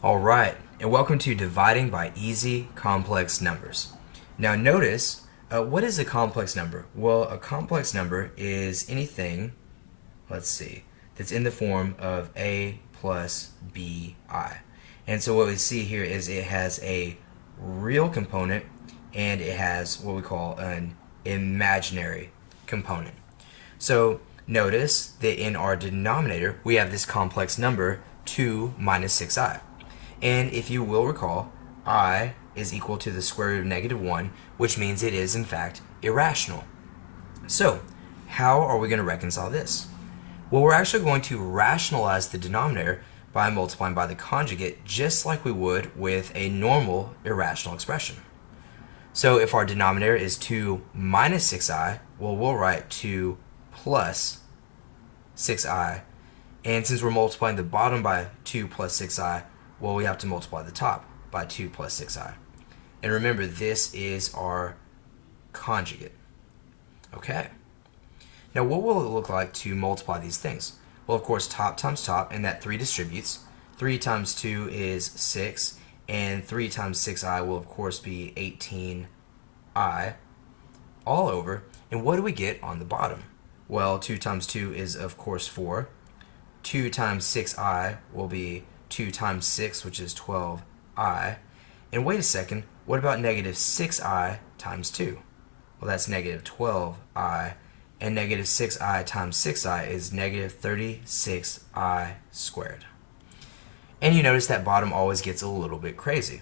All right, and welcome to Dividing by Easy Complex Numbers. Now notice, what is a complex number? Well, a complex number is anything, let's see, that's in the form of a plus bi. And so what we see here is it has a real component and it has what we call an imaginary component. So notice that in our denominator, we have this complex number 2 minus 6i. And if you will recall, I is equal to the square root of -1, which means it is, in fact, irrational. So, how are we going to reconcile this? Well, we're actually going to rationalize the denominator by multiplying by the conjugate, just like we would with a normal irrational expression. So if our denominator is 2 minus 6i, well, we'll write 2 plus 6i. And since we're multiplying the bottom by 2 plus 6i, well, we have to multiply the top by 2 plus 6i. And remember, this is our conjugate. Okay. Now, what will it look like to multiply these things? Well, of course, top times top, and that 3 distributes. 3 times 2 is 6, and 3 times 6i will, of course, be 18i all over. And what do we get on the bottom? Well, 2 times 2 is, of course, 4. 2 times 6i will be 2 times 6, which is 12i. And wait a second, what about negative 6i times 2? Well, that's negative 12i. And negative 6i times 6i is negative 36i squared. And you notice that bottom always gets a little bit crazy.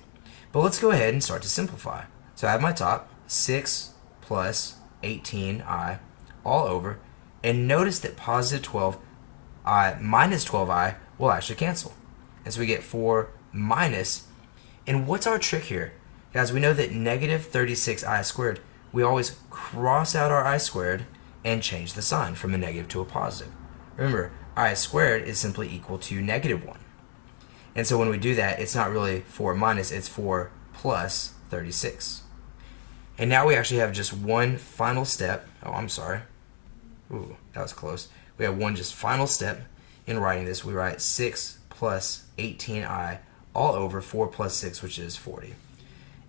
But let's go ahead and start to simplify. So I have my top, 6 plus 18i all over. And notice that positive 12i minus 12i will actually cancel. And so we get 4 minus. And what's our trick here? Guys, we know that negative 36i squared, we always cross out our I squared and change the sign from a negative to a positive. Remember, I squared is simply equal to -1. And so when we do that, it's not really 4 minus, it's 4 plus 36. And now we actually have just one final step. Oh, I'm sorry. Ooh, that was close. We have one just final step in writing this. We write 6 plus 18i all over 4 plus 6, which is 40.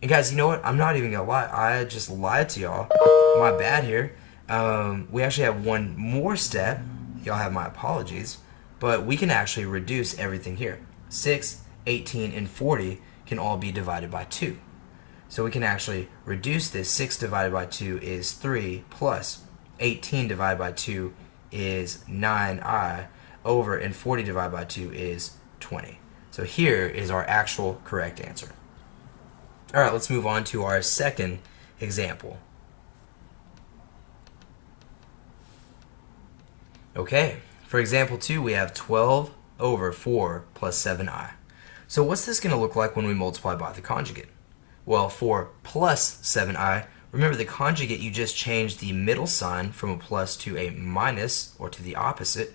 And guys, you know what? I'm not even going to lie. I just lied to y'all. My bad here. We actually have one more step. Y'all have my apologies. But we can actually reduce everything here. 6, 18, and 40 can all be divided by 2. So we can actually reduce this. 6 divided by 2 is 3 plus 18 divided by 2 is 9i over, and 40 divided by 2 is 20. So here is our actual correct answer. All right, let's move on to our second example. Okay, for example 2, we have 12 over 4 plus 7i. So what's this going to look like when we multiply by the conjugate? Well, 4 plus 7i, remember the conjugate, you just changed the middle sign from a plus to a minus, or to the opposite.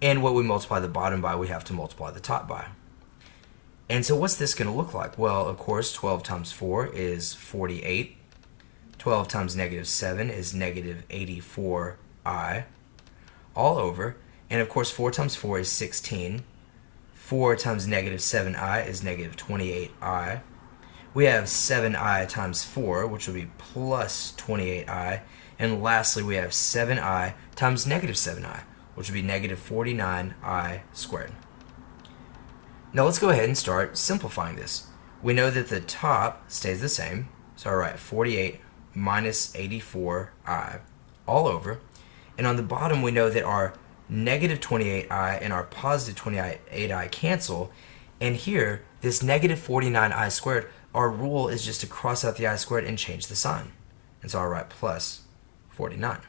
And what we multiply the bottom by, we have to multiply the top by. And so what's this going to look like? Well, of course, 12 times 4 is 48. 12 times -7 is negative 84i all over. And of course, 4 times 4 is 16. 4 times -7i is negative 28i. We have 7i times 4, which will be plus 28i. And lastly, we have 7i times -7i, which will be negative 49i squared. Now let's go ahead and start simplifying this. We know that the top stays the same, so I write 48 minus 84i all over. And on the bottom, we know that our negative 28i and our positive 28i cancel. And here, this negative 49i squared, our rule is just to cross out the I squared and change the sign. And so I'll write plus 49.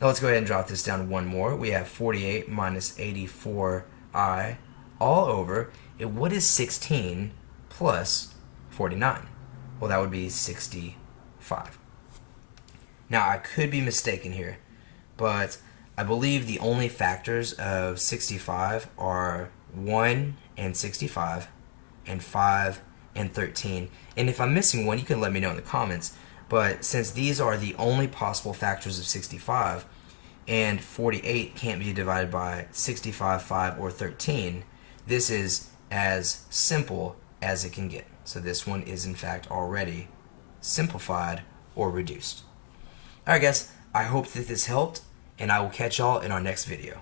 Now let's go ahead and drop this down one more. We have 48 minus 84i all over. And what is 16 plus 49? Well, that would be 65. Now, I could be mistaken here, but I believe the only factors of 65 are 1 and 65 and 5 and 13. And if I'm missing one, you can let me know in the comments. But since these are the only possible factors of 65, and 48 can't be divided by 65, 5, or 13, this is as simple as it can get. So this one is in fact already simplified or reduced. Alright guys, I hope that this helped, and I will catch y'all in our next video.